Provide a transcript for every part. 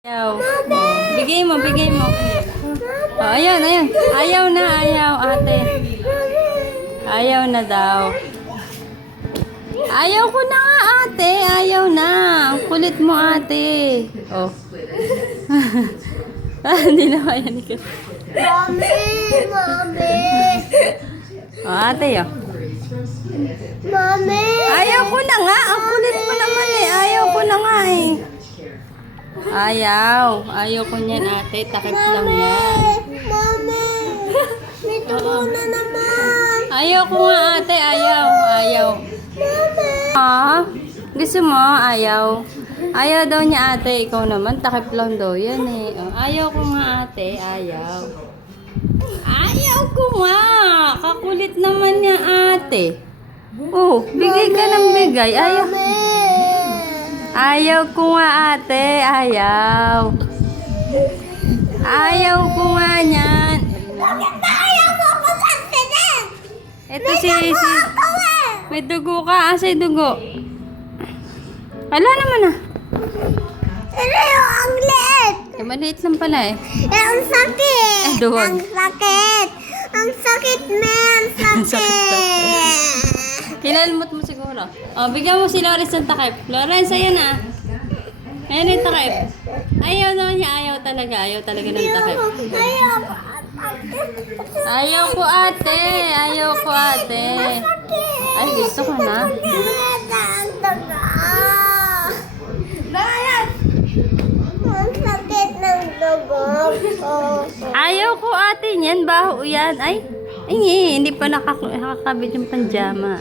Ayaw. Bigay mo, bigay mo. Oh, ayun, ayun. Ayaw na, ayaw, ate. Ayaw na daw. Ayaw ko na nga, ate. Ayaw na. Ang kulit mo, ate. Oh. ah, hindi na kaya ni Kat. Mami, mami, Oh, ate, oh. mami. Ayaw ko na nga. Ang kulit mo naman eh. Ayaw ko na nga eh. Ayaw. Ayaw ko niyan, ate. Takip lang yan. Mami, nito ko na naman. Ayaw ko nga, ate. Ayaw. Ayaw. Mami. Ah, gusto mo? Ayaw. Ayaw daw niya ate. Ikaw naman, takip lang daw yan eh. Oh, ayaw ko nga ate. Ayaw. Ayaw ko nga. Kakulit naman niya ate. Oh, bigay ka ng bigay. Ayaw. Mami. Ayaw ko nga ate. Ayaw. Ayaw ko nga niyan. Ayaw mo ako sa accident. Ito si, si, may dugo ka. Asa yung dugo? Wala naman ah. Yung ang liit? Eh, maliit lang pala eh. Eh, ang sakit. Eh, duwag. Ang sakit. Ang sakit, man. Kinalmot mo siguro. Oh, bigyan mo si Lawrence ng takip. Lawrence, ayun na. Ayun yung takip. Ayaw naman niya. Ayaw talaga. Ayaw talaga ng takip. Ayaw. Ayaw ko ate. Ayaw ko ate. Ay, gusto ko na. Ayaw ko ate niyan. Baho yan. Ay, ay, hindi pa nakak nakakabit yung panjama.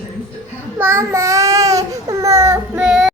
Mami, mami.